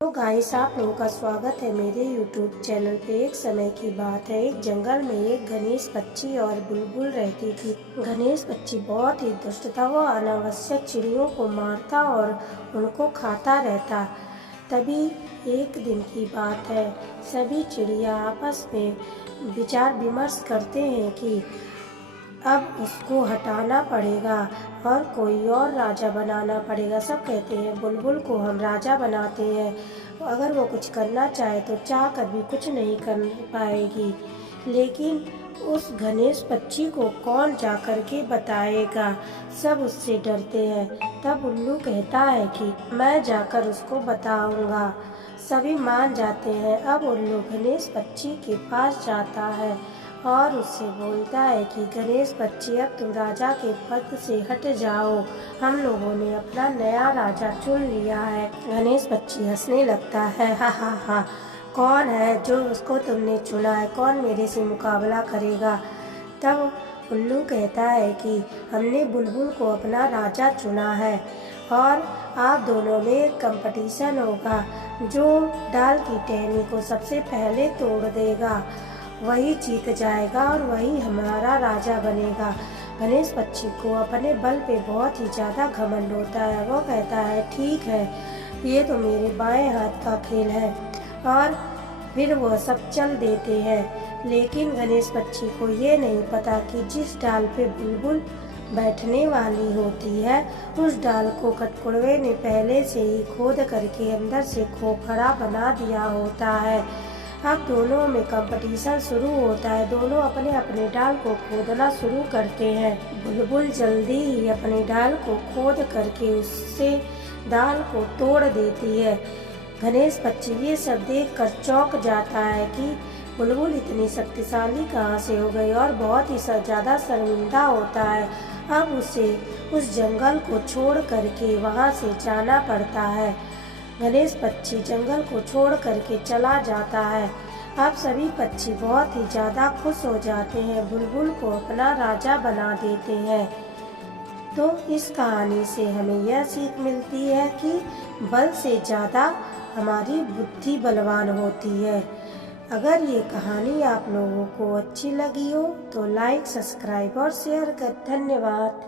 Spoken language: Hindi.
तो गाइस, आप लोगों का स्वागत है मेरे YouTube चैनल पे। एक समय की बात है, एक जंगल में एक गणेश पक्षी और बुलबुल रहती थी। गणेश पक्षी बहुत ही दुष्ट था। वो अनावश्यक चिड़ियों को मारता और उनको खाता रहता। तभी एक दिन की बात है, सभी चिड़िया आपस में विचार विमर्श करते हैं कि अब उसको हटाना पड़ेगा और कोई और राजा बनाना पड़ेगा। सब कहते हैं बुलबुल को हम राजा बनाते हैं, अगर वो कुछ करना चाहे तो चाह कर भी कुछ नहीं कर पाएगी। लेकिन उस गणेश पक्षी को कौन जा कर के बताएगा, सब उससे डरते हैं। तब उल्लू कहता है कि मैं जाकर उसको बताऊंगा। सभी मान जाते हैं। अब उल्लू गणेश पक्षी के पास जाता है और उससे बोलता है कि गणेश पक्षी, अब तुम राजा के पद से हट जाओ, हम लोगों ने अपना नया राजा चुन लिया है। गणेश पक्षी हंसने लगता है, हा हा हा, कौन है जो उसको तुमने चुना है, कौन मेरे से मुकाबला करेगा। तब उल्लू कहता है कि हमने बुलबुल को अपना राजा चुना है और आप दोनों में एक कंपटीशन होगा। जो डाल की टहनी को सबसे पहले तोड़ देगा वही जीत जाएगा और वही हमारा राजा बनेगा। गणेश पक्षी को अपने बल पे बहुत ही ज़्यादा घमंड होता है। वो कहता है ठीक है, ये तो मेरे बाएं हाथ का खेल है। और फिर वो सब चल देते हैं। लेकिन गणेश पक्षी को ये नहीं पता कि जिस डाल पे बुलबुल बैठने वाली होती है, उस डाल को कटकुड़वे ने पहले से ही खोद करके अंदर से खोखला बना दिया होता है। अब दोनों में कंपटीशन शुरू होता है। दोनों अपने अपने डाल को खोदना शुरू करते हैं। बुलबुल जल्दी ही अपने डाल को खोद करके उससे डाल को तोड़ देती है। गणेश पक्षी ये सब देखकर चौंक जाता है कि बुलबुल इतनी शक्तिशाली कहाँ से हो गई और बहुत ही ज़्यादा शर्मिंदा होता है। अब उसे उस जंगल को छोड़ करके वहाँ से जाना पड़ता है। गणेश पक्षी जंगल को छोड़ करके चला जाता है। अब सभी पक्षी बहुत ही ज़्यादा खुश हो जाते हैं, बुलबुल को अपना राजा बना देते हैं। तो इस कहानी से हमें यह सीख मिलती है कि बल से ज़्यादा हमारी बुद्धि बलवान होती है। अगर ये कहानी आप लोगों को अच्छी लगी हो तो लाइक, सब्सक्राइब और शेयर कर। धन्यवाद।